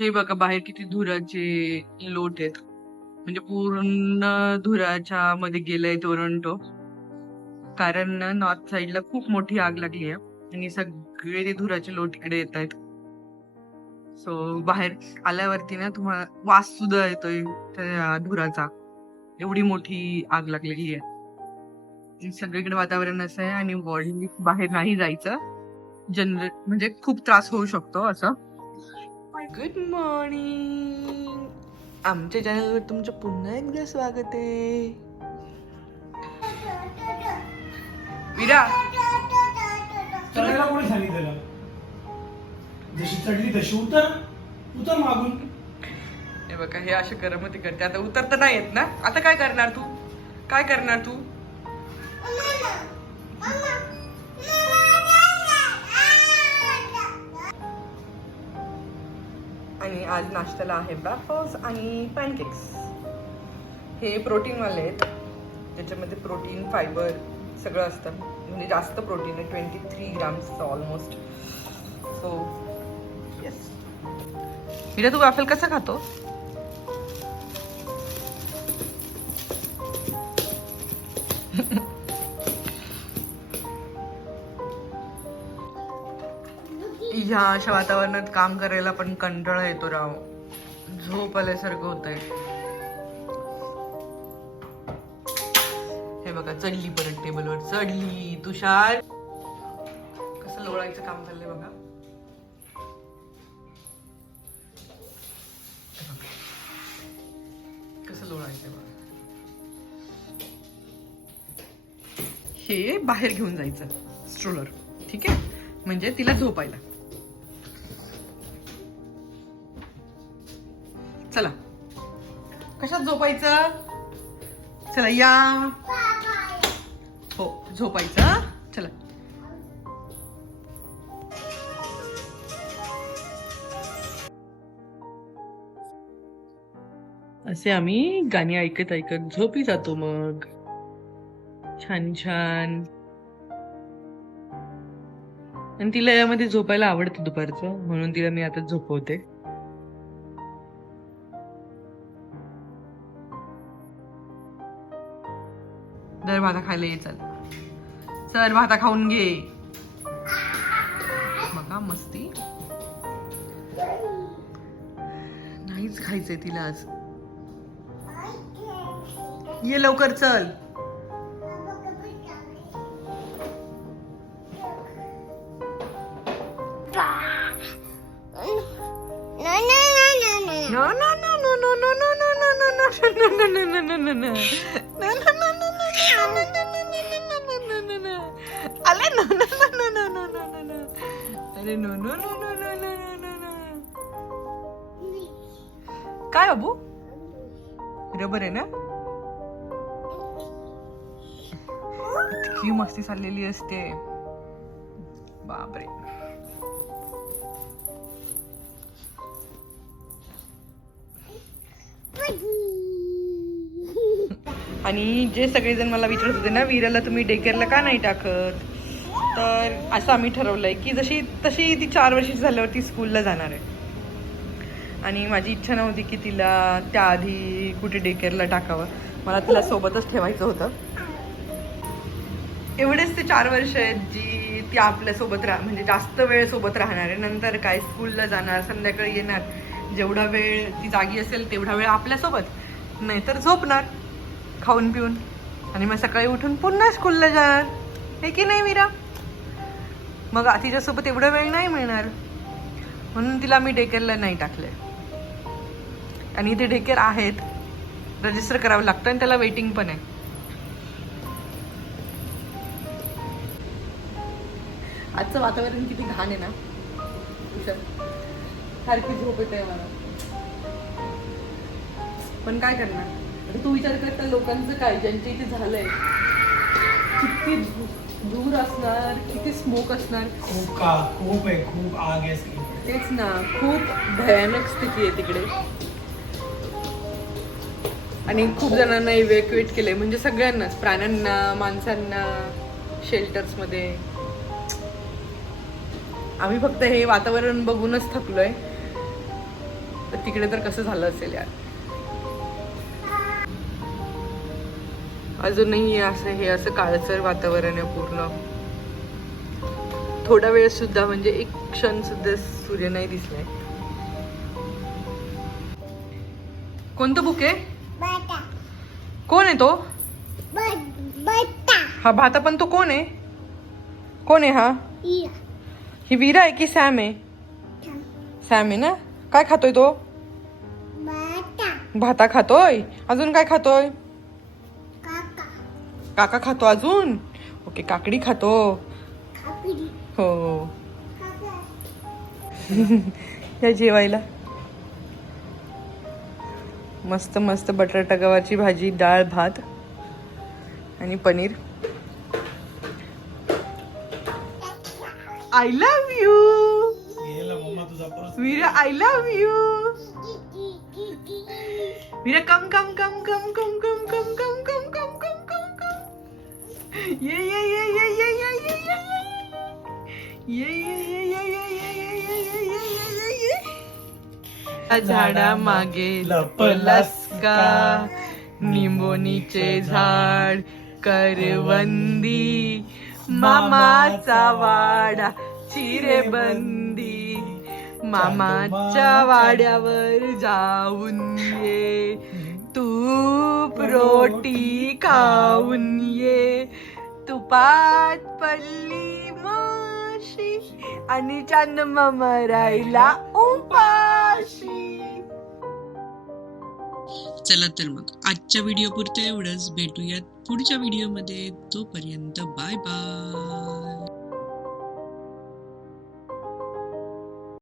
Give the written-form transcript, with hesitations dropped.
हे बघा बाहेर किती धुराचे लोट आहेत. म्हणजे पूर्ण धुराच्या मध्ये गेलाय टोरंटो. कारण नॉर्थ साइडला खूप मोठी आग लागली आहे आणि सगळे ते धुराचे लोट इकडे येत आहेत. सो बाहेर आल्यावरती ना तुम्हाला वास सुद्धा येतोय त्या धुराचा. एवढी मोठी आग लागलेली आहे. सगळीकडे वातावरण असं आहे आणि बॉडी बाहेर नाही जायचं. जनरल म्हणजे खूप त्रास होऊ शकतो असं. Good morning. आमच्या चॅनलवर तुमचं पुन्हा एकदा स्वागत आहे. विरा चढायला कोणी सांगितलं? जशी चढली तशी उतर उतर मागून. हे बघा हे असे करमती करते. आता उतरता नाही येत ना. आता काय करणार तू? काय करणार तू? आणि आज नाश्त्याला आहे ब्रेकफास्ट आणि पॅनकेक्स. हे प्रोटीन वाले आहेत. त्याच्यामध्ये प्रोटीन फायबर सगळं असतं. म्हणजे जास्त प्रोटीन आहे. 23 grams almost. So yes. Veera तू वाफेल कसा खातो? ह्या अशा वातावरणात काम करायला पण कंटाळा येतो राव. झोप आल्यासारखं होतंय. हे बघा चढली परत टेबलवर. चढली. तुषार कसं लोळायचं काम चाललंय बघा. कसं लोळायचं बघा. हे बाहेर घेऊन जायचं स्ट्रोलर. ठीक आहे. म्हणजे तिला झोपायला. चला कशात झोपायचं? चला या. हो झोपायचं. चला. असे आम्ही गाणी ऐकत ऐकत झोपी जातो. मग छान छान. आणि तिला यामध्ये झोपायला आवडतं दुपारचं, म्हणून तिला मी आता झोपवते. दर भाता खायला ये. चल सर भाता खाऊन घे. बघा मस्ती. नाहीच खायचंय तिला आज. ये लवकर चल. काय बाबू? रबर आहे ना. इतकी मस्ती चाललेली असते. बापरे. आणि जे सगळेजण मला विचारत होते ना, वीराला तुम्ही डे केअरला का नाही टाकत, तर असं आम्ही ठरवलंय की तशी ती 4 वर्षाची झाल्यावरती स्कूलला जाणार आहे. आणि माझी इच्छा नव्हती की तिला त्याआधी कुठे डे केअरला टाकावं. मला तिला सोबतच ठेवायचं होतं. एवढेच ते 4 वर्ष आहेत जी ती आपल्यासोबत म्हणजे जास्त वेळ सोबत राहणार आहे. नंतर काय स्कूलला जाणार, संध्याकाळी येणार. जेवढा वेळ ती जागी असेल तेवढा वेळ आपल्यासोबत, नाहीतर झोपणार खाऊन पिऊन. आणि मग सकाळी उठून पुन्हा स्कूलला जाणार. हे की नाही मीरा? मग तिच्यासोबत एवढा वेळ नाही मिळणार. म्हणून तिला मी डे केअरला नाही टाकले. आणि इथे डे केअर आहेत, रजिस्टर करावं लागतं आणि त्याला वेटिंग पण आहे. आजचं वातावरण किती घाण आहे ना. सारखी झोप येते मला. पण काय करणार. तू विचार करता लोकांचं काय, ज्यांच्या इथे झालंय, किती दूर असणार, किती स्मोक असणार. खूप आहे. खूप आग आहे. तेच ना. खूप भयानक स्थिती आहे तिकडे. आणि खूप जणांना इव्हॅक्युएट केलंय. म्हणजे सगळ्यांनाच, प्राण्यांना, माणसांना, शेल्टर्समध्ये. आम्ही फक्त हे वातावरण बघूनच थकलोय. तर तिकडे तर कसं झालं असेल यार. अजूनही असं हे असं काळसर वातावरण आहे पूर्ण. थोडा वेळ सुद्धा म्हणजे एक क्षण सुद्धा सूर्य नाही दिसलाय. कोणतं बुक आहे? कोण आहे तो? हा भाता पण तो कोण आहे? कोण आहे हा? ही वीरा आहे की सॅम आहे? सॅम आहे ना. काय खातोय तो? भाता खातोय. अजून काय खातोय? काका खातो अजून. ओके काकडी खातो. हो या जेवायला. मस्त मस्त बटाटा गव्हाची भाजी, डाळ भात आणि पनीर. I love you Veera. I love you Veera. Come come come come come come come come come come come come come. ये ये ये ये ये ये ये ये ये ये ये. झाडा मागे लपलास का, निंबोनीचे झाड, करवंदी, मामाचा वाडा, चिरेबंदी, मामाच्या वाड्यावर जाऊन ये, तूप रोटी खाऊन ये, तुपात पल्ली माशी आणि चांदम मरायला उपाशी. चला तर मग आजच्या व्हिडिओ पुरतं एवढंच. भेटूयात पुढच्या व्हिडिओमध्ये. तोपर्यंत बाय बाय.